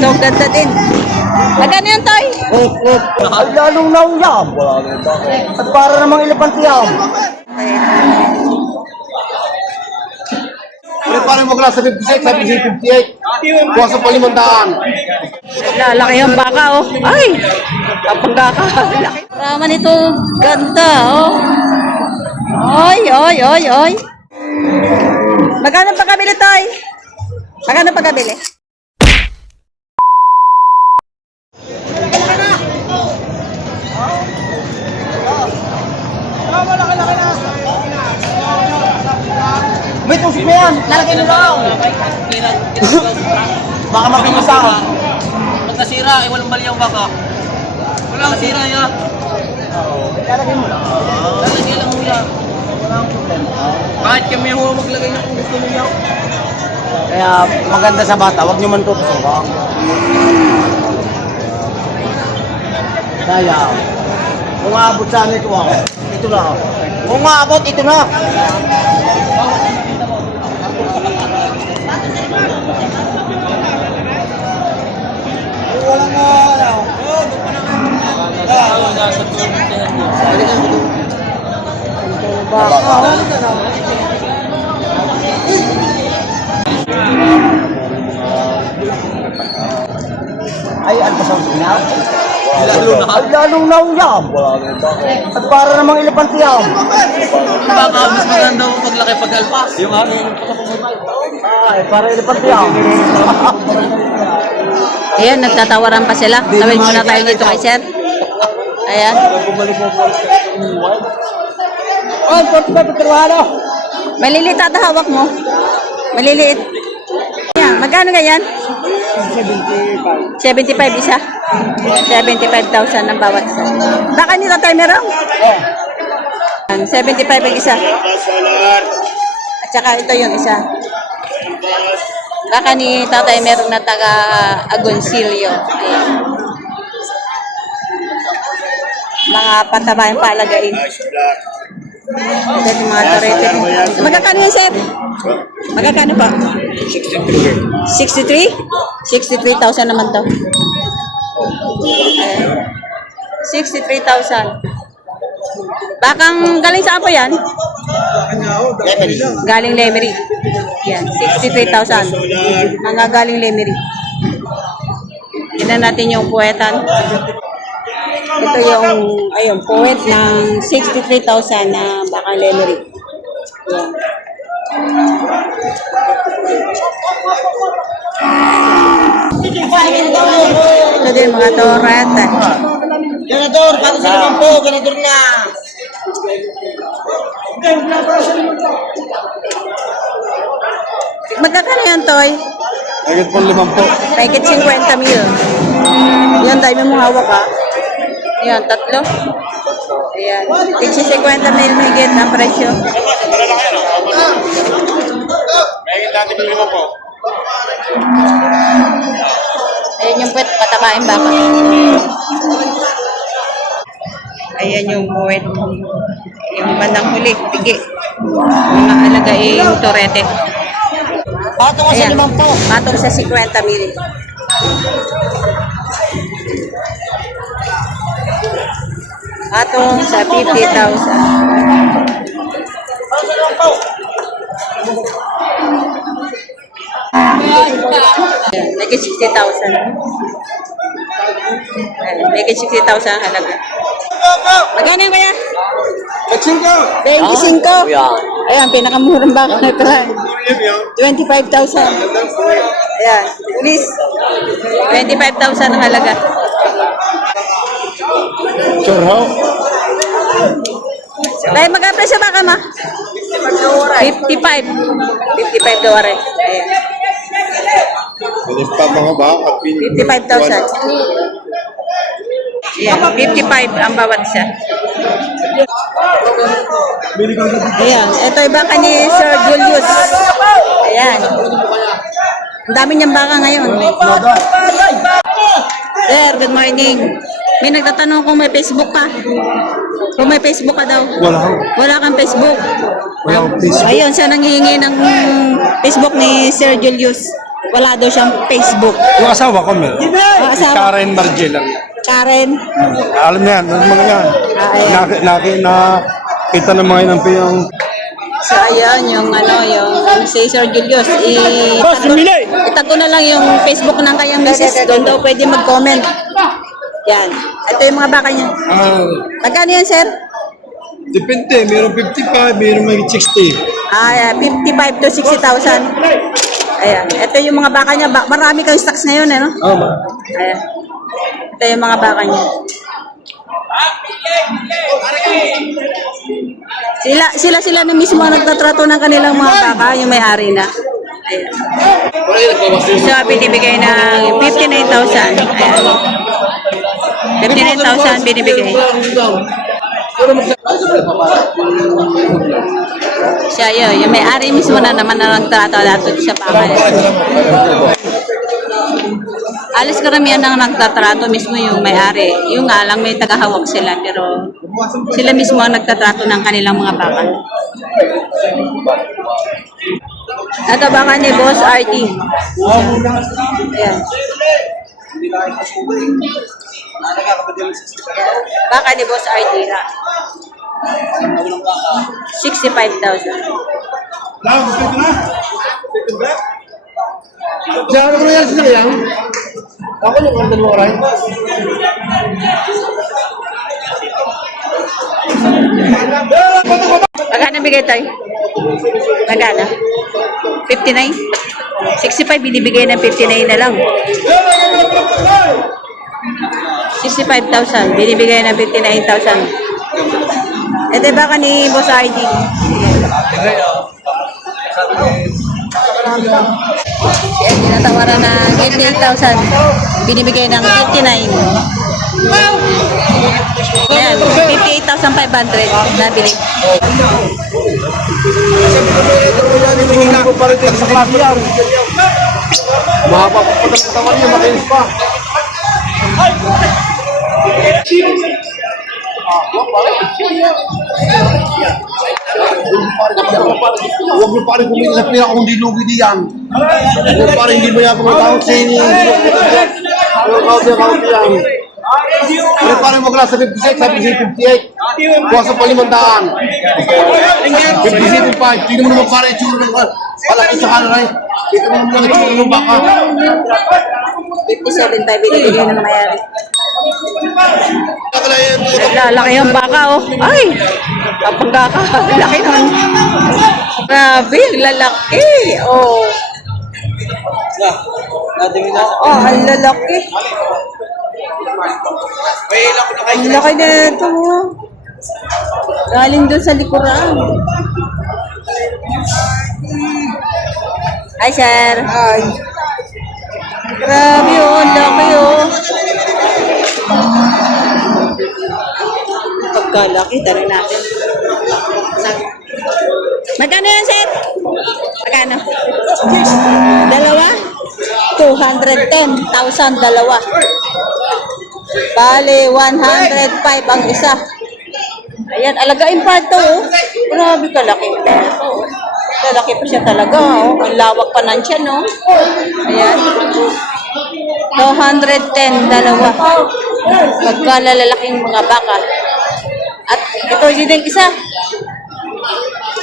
Ito, ganda din. Magkano yan, Toy? Hop, hop. Ay, lalong nauyam. At para namang ilipantiyam. Pero paano mo klase 56, sabi si 58. Buwas sa palimandaan. Lalaki yung baka, oh. Ay! Kapangga ka. Rama nito, ganda, oh. Oy, oy, oy, oy. Magkano pagkabili, Toy? Magkano pagkabili? May na yan. Lalagyan nyo lang. Baka mapinasa. Pag nasira, eh, walang mali ang baka. Walang sira ya. Lalagyan mo lang. Lalagyan lang muna. Kahit kami ho maglagay ng kung gusto niyo. Kaya maganda sa bata, huwag nyo man tutusukan. Kaya, kung aabot sa amin ito ako, ito na ako. Kung aabot, ito na. Wala nga, ano. Nasa tulungan niyo. Baka, oh. Ay, ano ba sa na? Lalo na. Ay, lalong nauyam. At para namang ilipantiyam. Baka mas maganda mo paglaki pag alpas. Yung hangin ng pagkakumutay. Ay, para ilipantiyam. Ayan, nagtatawaran pa sila. Tawid muna tayo dito kay Sir. Ayan. Oh, pwede ba pagkaruhalo? Maliliit ata hawak mo. Maliliit. Magkano ganyan? 75 isa. 75,000 ang bawat isa. Baka nito tayo meron? Yan, 75 ang isa. At saka ito yung isa. Baka ni tatay meron na taga Agoncillo. Ayan. Mga pataba yung palagain. Ito yung mga torete. Magkakano yan, sir? Magkakano po? 63. 63,000 naman to. Ayan. 63,000. Bakang galing saan po yan? Galing Lemery. Yan, 63,000. Ang galing Lemery. Tignan natin yung puwetan. Ito yung, ayun, puwet ng 63,000 na baka Lemery. Yan. Ito din mga torete. Ganador, para sa naman po, ganador na. Magkakano yan, Toy? Agad po limang po. Mahigit 50 mil. Yan, dami mong hawak ha. Yan, tatlo. Ayan. Tigsi 50 mil mahigit ang presyo. Ayan yung puwet, patabain baka. Ayan yung puwet. Yung bandang huli, pigi. Mga alagaing torete. Pato ko sa Ayan. limang po. Patong sa 50 mil. Patong sa 50,000. Ayan, Naging 60,000. Ayan, Naging 60,000 ang halaga. Magkano yan kaya? Magsingo! 25. Yan. Ayan, pinakamurang baka na ito. 25,000. Ayan, please. 25,000 ang halaga. Sure ho? Dahil magka-presyo baka ma? 55. 55 daw rin. Ayan. Pa mga ba? 55,000. Ayan, 55 ang bawat isa. Ayan, ito yung baka ni Sir Julius. Ayan. Ang dami niyang baka ngayon. Sir, good morning. May nagtatanong kung may Facebook ka. Kung may Facebook ka daw. Wala ho. Wala kang Facebook. Wala akong Facebook. Ayun, siya nanghihingi ng Facebook ni Sir Julius. Wala daw siyang Facebook. Yung asawa ko meron. Ah, asawa. Karen Margela. Karen. Alam niya yan, ano mga yan. Ah, ayan. Naki, naki, na, kita ng mga ng yung So, ayan, yung ano, yung si Sir Julius. Boss, sumili! Itag ko na lang yung Facebook ng kanyang misis. Doon daw pwede mag-comment. Yan. Ito yung mga baka niya. Ah, Magkano yan, sir? depende, mayroong 55, mayroong may 60. Ah, 55 to 60,000. Ayan. Ito yung mga baka niya. Ba- marami kayong stocks ngayon, ano? Oh, ma. Ayan. Ito yung mga baka niya. Sila sila sila na mismo ang nagtatrato ng kanilang mga baka, yung may-ari na. Ayan. So, binibigay ng 59,000. Ayan. 59,000 binibigay. Siya yun, yung may-ari mismo na naman na nagtrato dato sa baka. Alis karamihan ang nagtatrato mismo yung may-ari. Yung nga lang may tagahawak sila pero sila mismo ang nagtatrato ng kanilang mga baka. Ito baka ni Boss RT. Ayan. Baka ni Boss RT na. 65,000. Diyan ano mo yan sila yan? Ako yung order mo, right? Magkano bigay tayo? Magkano? 59? 65, binibigay ng 59 na lang. 65,000, binibigay ng 59,000. Ito ba ka ni Boss? Yan, tinatawaran na 58,000. Binibigay ng 59. Ayan, 58,500 na bili. Hindi ko pa rin sa klase yan. Mahaba pa pa ng tawan niya, makinis pa. Huwag mo pa rin kumita sa pira kung di lugi di yan. Huwag pa rin hindi mo yan pumatawag sa ini. Huwag ka din ako yan. Pero pa rin magla sa 56, sabi sa 58. Buwas sa palimandaan. 57 pa, tingnan mo naman para itsura ng palaki sa kanara. Tingnan mo naman itsura ng baka. 57 tayo binibigay ng mayari. Nakalayan mo. Lalaki yung baka, oh. Ay! Kapag ka, laki nun. Grabe, ang lalaki. Oh. Oh, ang lalaki. Ang laki na ito, oh. Galing doon sa likuran. Hi, sir. Hi. Grabe, oh. Ang laki, oh. Pagkalaki, tanong natin. Magkano yan, sir? Magkano? Dalawa? 210,000 dalawa. Bale, 105 ang isa. Ayan, alagain pa ito. Oh. Grabe kalaki. Ito. Lalaki pa siya talaga. Oh. Ang lawak pa nan siya, no? Ayan. 210 dalawa. Pagkalalalaking mga baka. At ito din isa.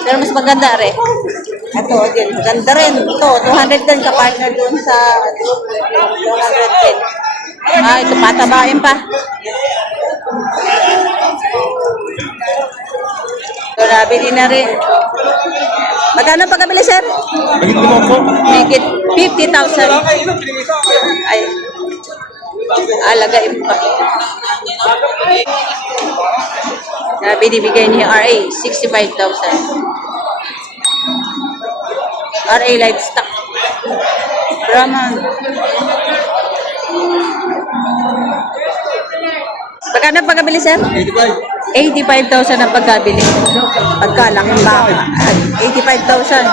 Pero mas maganda rin. Ito din, maganda rin. Ito, 200 din kapartner dun sa 210. Ah, ito patabain pa. Grabe din na rin. Magkano pagkabili, sir? Magiging mo po. Higit 50,000. Ay. Alagain pa. Na binibigay ni RA, 65,000. RA Livestock. Brahman. Magkano pagkabili, sir? 85,000 ang pagkabili. Pagkalaking baka. 85,000.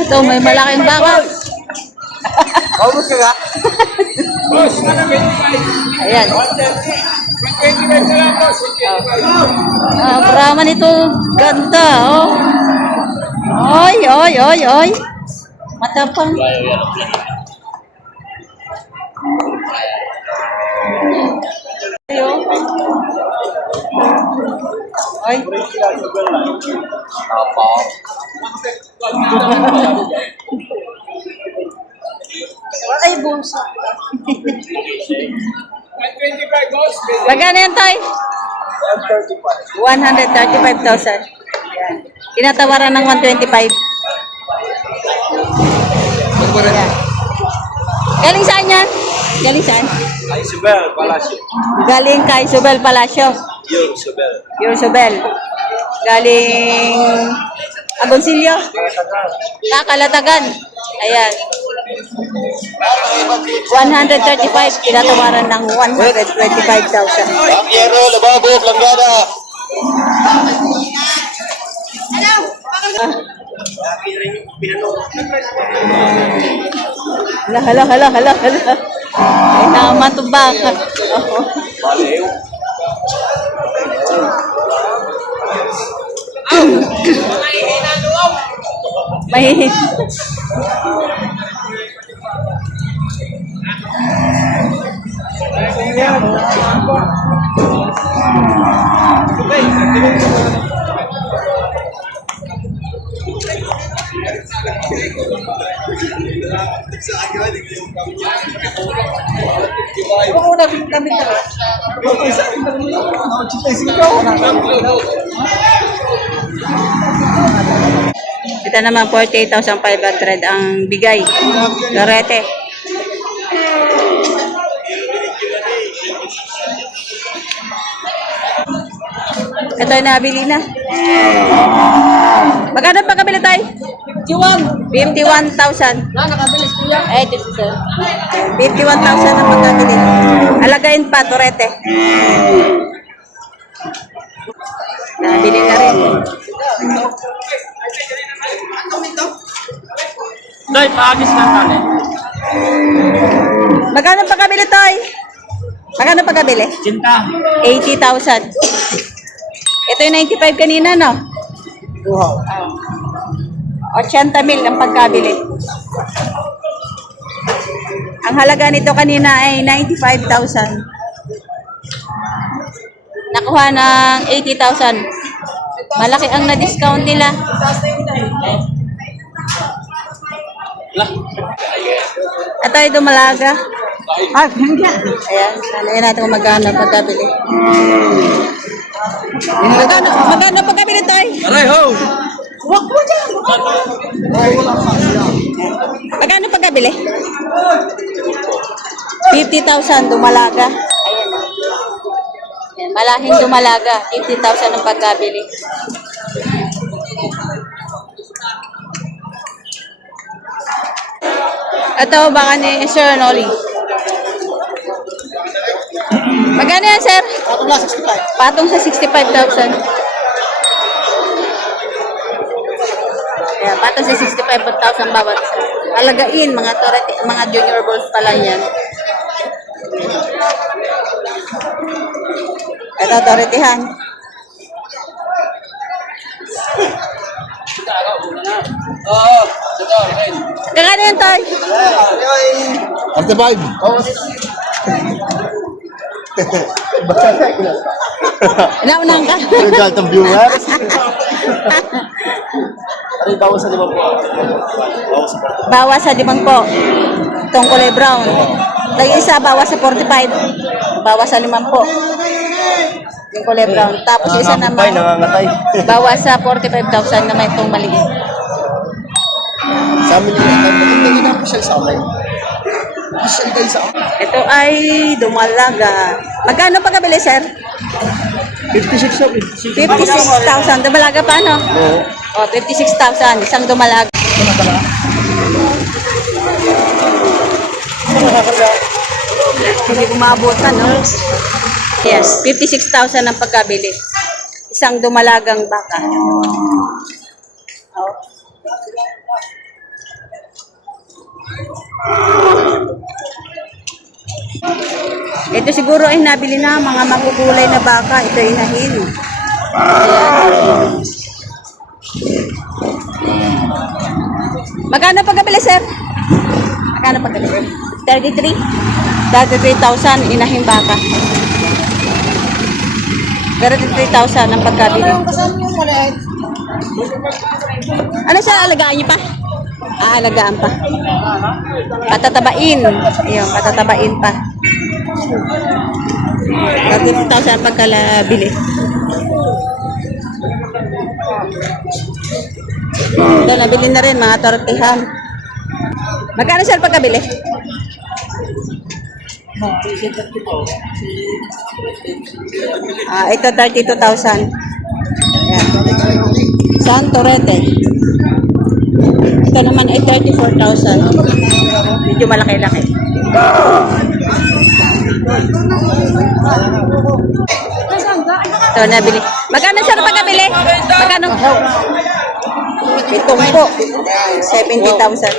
Ito, may malaking baka. Kaubos ka ka? Ayan. Ah, Brahman ito. Ganda, oh. Oy, oy, oy, oy. Matapang. Ayo. Ay. Apa? Ay, bunso. Magkano yan, Tay? 135,000. Yan. Tinatawaran ng 125. Yan. Galing saan yan? Galing saan? Ay, Subel, Palacio. Galing kay Subel Palacio. Yun, Subel. Yung Subel. Galing Agoncillo. Kakalatagan. Ayan. 135. Tinatawaran ng 125,000. Yero, lababo, planggana. Hala, hala, hala, hala, hala. Ay, namatubak. Oo. Mahihit. Ito naman 48,500 ang bigay. Lorete. Ito ay nabili na. Magkano pa kabili tayo? 51. 51,000. Na, nakabilis. Eh, this is sir. 51,000 ang magkabili. Alagain pa, Torete. Nabili na rin. Doy, paagis lang tali. Magkano pa kabili, Toy? Magkano pa kabili? Cinta. 80,000. Ito yung 95 kanina, no? Wow. 80 mil ang pagkabili. Ang halaga nito kanina ay 95,000. Nakuha ng 80,000. Malaki ang na-discount nila. Ito ay dumalaga. Ah, Ayan, sanayin natin kung magkano pagkabili. Magkano, magkano pagkabili tayo? Aray, ho! Wag mo dyan. Magkano pagkabili? 50,000 dumalaga. Ayan. Ayan, malahing dumalaga. 50,000 ang pagkabili. Ito, baka ni Sir Noli. Magkano yan, sir? Patong na 65. Patong sa 65,000. Yeah, patong sa 65,000 bawat. Alagain mga torete, mga junior balls pala yan. Ito, toretihan. Oo, ito, Kakanin, Toy? 35. Basta na yun. Naunang ka. Result ng viewers. Ano bawas sa limang po? Bawas sa limang po. Itong kulay brown. Yung isa, bawas sa 45. Bawas sa limang po. Yung kulay brown. Tapos isa naman, nangangatay. bawas sa 45,000 naman itong maliit. Sa amin yung nangangatay. Hindi na po siya sa amin. Amin. Ito ay dumalaga. Magkano pa kabili, sir? 56 sa 56,000. Dumalaga pa, no? Oo. O, 56,000. Isang dumalaga. Hindi kumabutan, no? Yes, 56,000 ang pagkabili. Isang dumalagang baka. Oh. Ito siguro ay nabili na mga makukulay na baka. Ito ay inahin. Ayan. Magkano pagkabili, sir? Magkano pagkabili? 33? 33,000 inahing baka. 33,000 ang pagkabili. Ano siya, alagaan niyo pa? Ah, alagaan pa. Patatabain. Ayun, patatabain pa. 33,000 ang pagkalabili. Ito, nabili na rin mga tortihan. Magkano siya pagkabili? Ah, ito 32,000. Ayan. San Torete. Ito naman ay 34,000. Medyo malaki-laki. Ito, nabili. Magkano siya pagkabili? Magkano? Pitong po. 70,000.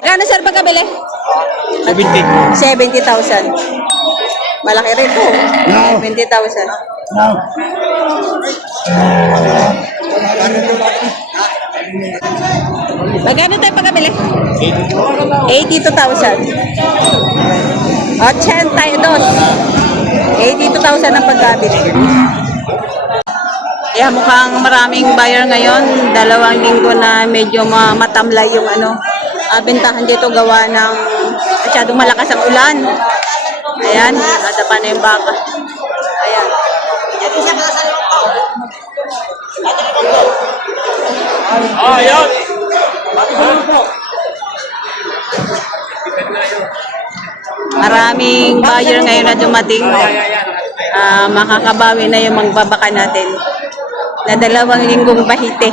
Magkano sir pagkabili? 70. 70,000. Malaki rin to. 70,000. Magkano tayo pagkabili? 82,000. 82. 82,000 ang pagkabili. Kaya mukhang maraming buyer ngayon. Dalawang linggo na medyo ma- matamlay yung ano, ah, bentahan dito gawa ng masyadong malakas ang ulan. Ayan, nadapa na yung baka. Maraming buyer ngayon na dumating. Ah, makakabawi na yung magbabaka natin. Na dalawang linggong bahite.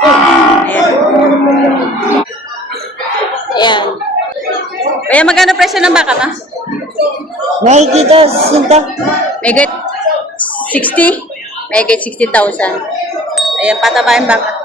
Ayan. Ayan. Kaya magkano presyo ng baka, ma? Nakikita, sinta. Megit 60? Megit 60,000. Ayan, pataba yung baka.